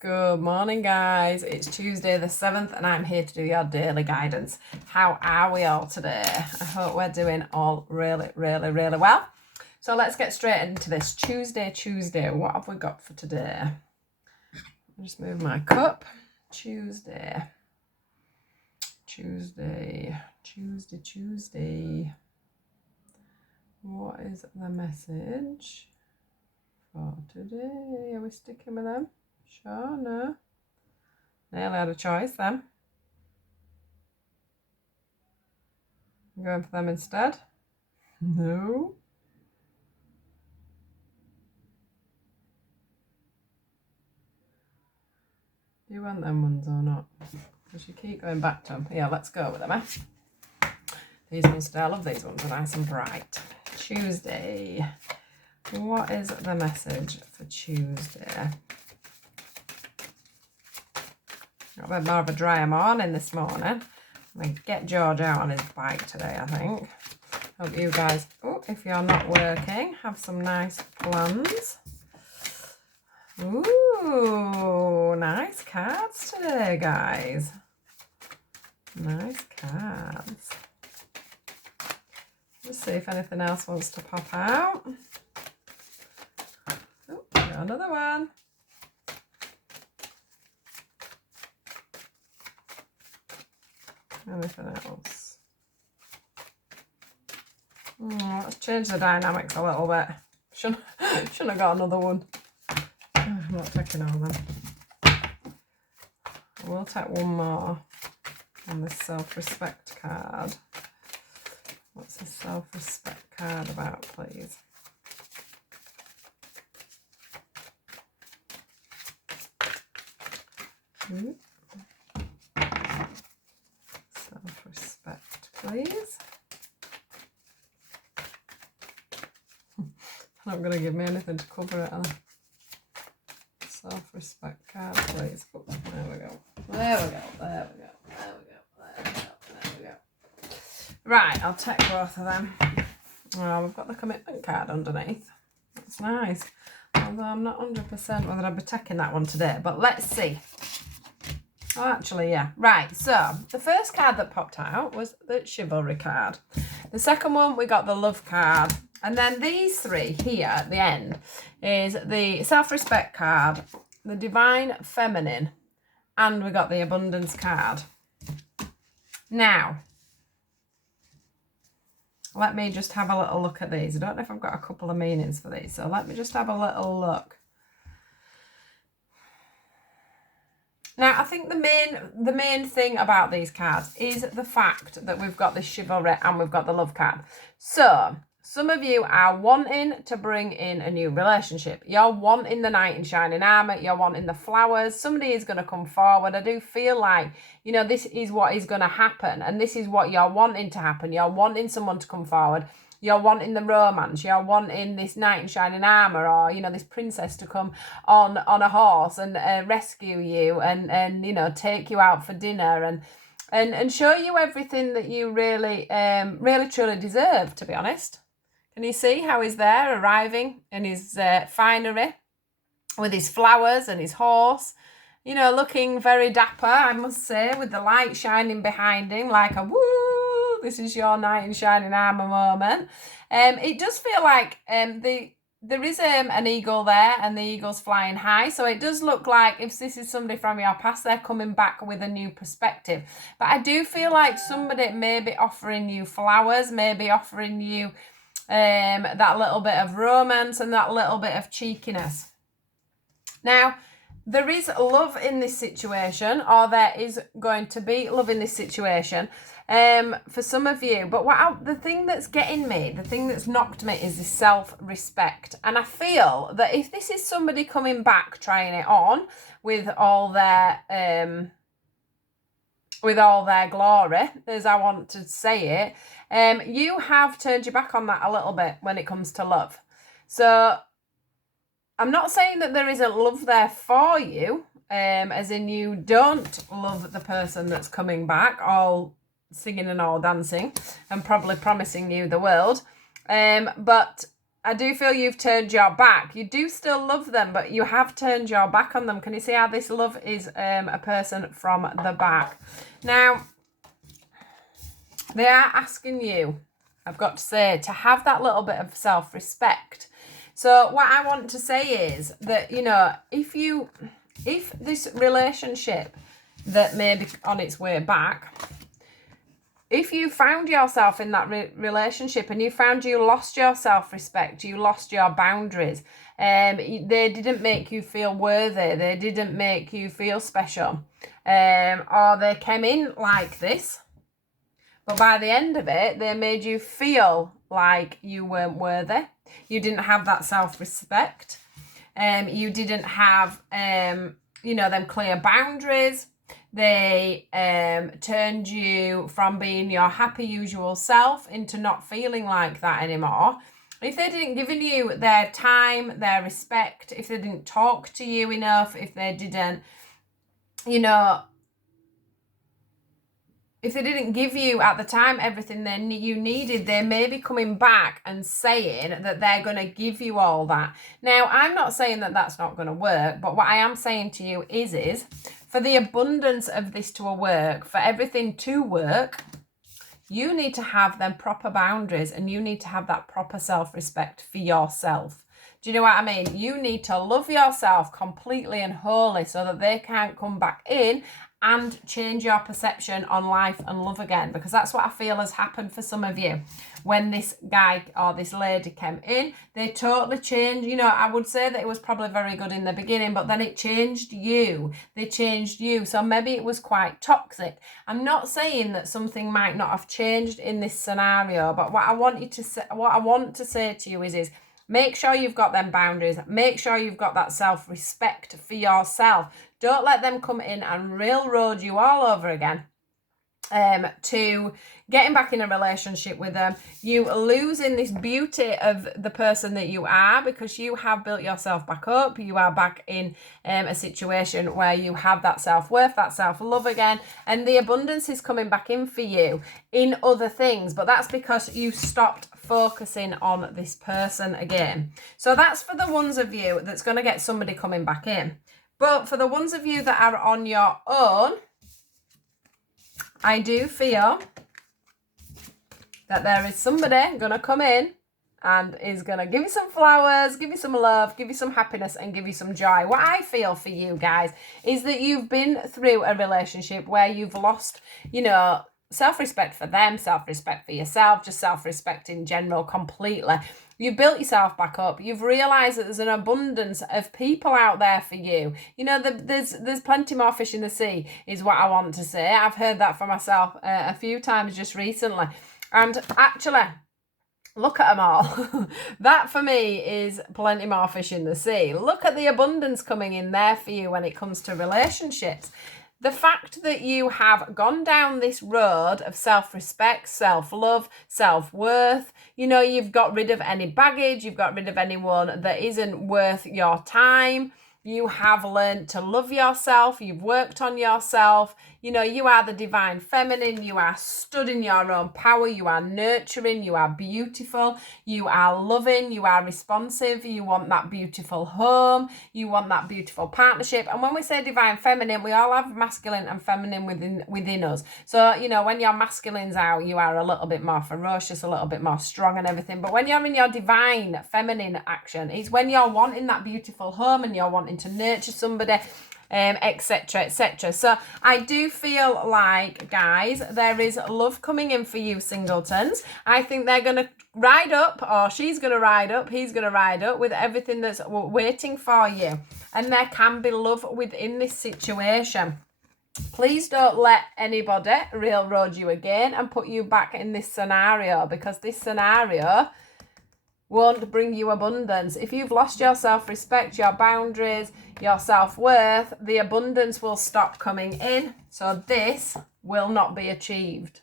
Good morning, guys. It's Tuesday the 7th and I'm here to do your daily guidance. How are we all today? I hope we're doing all really well. So let's get straight into this. Tuesday. What have we got for today? I'll just move my cup. Tuesday. What is the message for today? Are we sticking with them? Sure, no. Nearly had a choice then. I'm going for them instead. No. Do you want them ones or not? Because you keep going back to them. Yeah, let's go with them, eh? These ones today, I love these ones, they're nice and bright. Tuesday. What is the message for Tuesday? Got a bit more of a drier morning this morning. I'm going to get George out on his bike today, I think. Hope you guys, if you're not working, have some nice plans. Ooh, nice cards today, guys. Nice cards. Let's see if anything else wants to pop out. Oh, got another one. Anything else? Let's change the dynamics a little bit. Shouldn't have got another one. I'm not taking all them. We'll take one more on this self-respect card. What's the self-respect card about, please? Self-respect, please. Not going to give me anything to cover it, are they? Self-respect card, please. Oh, there we go. Right, I'll take both of them. Oh, we've got the commitment card underneath. That's nice. Although I'm not 100% whether I'll be taking that one today, but let's see. Oh, actually, yeah. Right, so the first card that popped out was the chivalry card. The second one, we got the love card. And then these three here at the end is the self-respect card, the divine feminine, and we got the abundance card. Now, let me just have a little look at these. I don't know if I've got a couple of meanings for these, so let me just have a little look. Now, I think the main thing about these cards is the fact that we've got the chivalry and we've got the love card. So, some of you are wanting to bring in a new relationship. You're wanting the knight in shining armour. You're wanting the flowers. Somebody is going to come forward. I do feel like, you know, this is what is going to happen. And this is what you're wanting to happen. You're wanting someone to come forward. You're wanting the romance. You're wanting this knight in shining armour, or, you know, this princess to come on a horse and rescue you and you know, take you out for dinner and show you everything that you really truly deserve, to be honest. Can you see how he's there arriving in his finery with his flowers and his horse? You know, looking very dapper, I must say, with the light shining behind him like a woo, this is your knight in shining armour moment. It does feel like there is an eagle there and the eagle's flying high. So it does look like if this is somebody from your past, they're coming back with a new perspective. But I do feel like somebody may be offering you flowers, maybe offering you that little bit of romance and that little bit of cheekiness. Now, there is love in this situation, or there is going to be love in this situation for some of you. But the thing that's getting me, the thing that's knocked me is the self-respect. And I feel that if this is somebody coming back trying it on with all their glory, as I want to say it, you have turned your back on that a little bit when it comes to love. So I'm not saying that there isn't love there for you, as in you don't love the person that's coming back, all singing and all dancing and probably promising you the world. But I do feel you've turned your back. You do still love them, but you have turned your back on them. Can you see how this love is a person from the back? Now, they are asking you, I've got to say, to have that little bit of self-respect. So what I want to say is that, you know, if this relationship that may be on its way back, if you found yourself in that relationship and you found you lost your self-respect, you lost your boundaries, they didn't make you feel worthy, they didn't make you feel special, or they came in like this, but by the end of it, they made you feel like you weren't worthy. You didn't have that self-respect. You didn't have, you know, them clear boundaries. They turned you from being your happy usual self into not feeling like that anymore. If they didn't give you their time, their respect, if they didn't talk to you enough, if they didn't, you know, if they didn't give you at the time everything you needed, they may be coming back and saying that they're going to give you all that. Now, I'm not saying that that's not going to work, but what I am saying to you is for the abundance of this to work, for everything to work, you need to have them proper boundaries and you need to have that proper self-respect for yourself. Do you know what I mean? You need to love yourself completely and wholly so that they can't come back in and change your perception on life and love again, because that's what I feel has happened for some of you. When this guy or this lady came in, they totally changed. You know, I would say that it was probably very good in the beginning, but then it changed you. They changed you. So maybe it was quite toxic. I'm not saying that something might not have changed in this scenario, but what I want to say to you is make sure you've got them boundaries. Make sure you've got that self-respect for yourself. Don't let them come in and railroad you all over again to getting back in a relationship with them. You losing this beauty of the person that you are because you have built yourself back up. You are back in a situation where you have that self-worth, that self-love again, and the abundance is coming back in for you in other things. But that's because you stopped focusing on this person again. So that's for the ones of you that's going to get somebody coming back in. But for the ones of you that are on your own, I do feel that there is somebody going to come in and is going to give you some flowers, give you some love, give you some happiness and give you some joy. What I feel for you guys is that you've been through a relationship where you've lost, you know, self-respect for them, self-respect for yourself, just self-respect in general completely. You've built yourself back up. You've realised that there's an abundance of people out there for you. You know, there's plenty more fish in the sea is what I want to say. I've heard that for myself a few times just recently. And actually, look at them all. That for me is plenty more fish in the sea. Look at the abundance coming in there for you when it comes to relationships. The fact that you have gone down this road of self-respect, self-love, self-worth, you know, you've got rid of any baggage, you've got rid of anyone that isn't worth your time. You have learned to love yourself. You've worked on yourself. You know, you are the divine feminine. You are stood in your own power. You are nurturing. You are beautiful. You are loving. You are responsive. You want that beautiful home. You want that beautiful partnership. And when we say divine feminine, we all have masculine and feminine within us. So, you know, when your masculine's out, you are a little bit more ferocious, a little bit more strong and everything. But when you're in your divine feminine action, it's when you're wanting that beautiful home and you're wanting to nurture somebody, etc, etc. So I do feel like, guys, there is love coming in for you singletons. I think they're going to ride up, or she's going to ride up, he's going to ride up with everything that's waiting for you. And there can be love within this situation. Please don't let anybody railroad you again and put you back in this scenario, because this scenario won't bring you abundance. If you've lost your self-respect, your boundaries, your self-worth, the abundance will stop coming in. So this will not be achieved.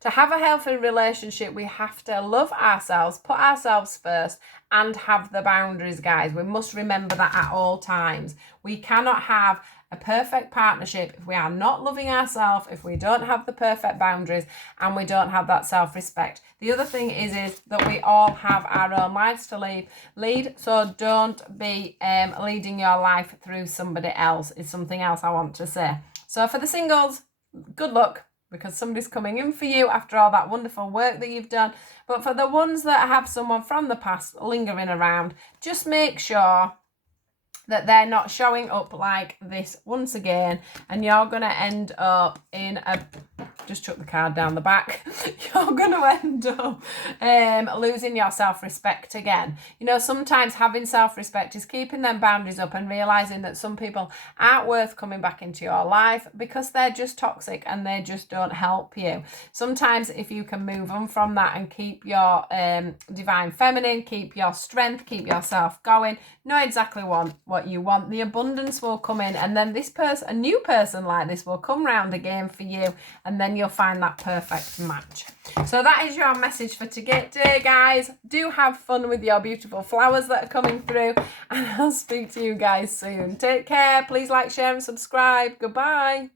To have a healthy relationship, we have to love ourselves, put ourselves first, and have the boundaries, guys. We must remember that at all times. We cannot have a perfect partnership if we are not loving ourselves, if we don't have the perfect boundaries, and we don't have that self-respect. The other thing is that we all have our own lives to lead, so don't be leading your life through somebody else, is something else I want to say. So for the singles, good luck, because somebody's coming in for you after all that wonderful work that you've done. But for the ones that have someone from the past lingering around, just make sure that they're not showing up like this once again, and you're going to end up in a... Just chuck the card down the back. You're going to end up losing your self-respect again. You know, sometimes having self-respect is keeping them boundaries up and realising that some people aren't worth coming back into your life because they're just toxic and they just don't help you. Sometimes if you can move on from that and keep your divine feminine, keep your strength, keep yourself going, know exactly what you want, the abundance will come in, and then this person, a new person like this, will come round again for you, and then you'll find that perfect match. So that is your message for today, guys. Do have fun with your beautiful flowers that are coming through, and I'll speak to you guys soon. Take care. Please like, share and subscribe. Goodbye.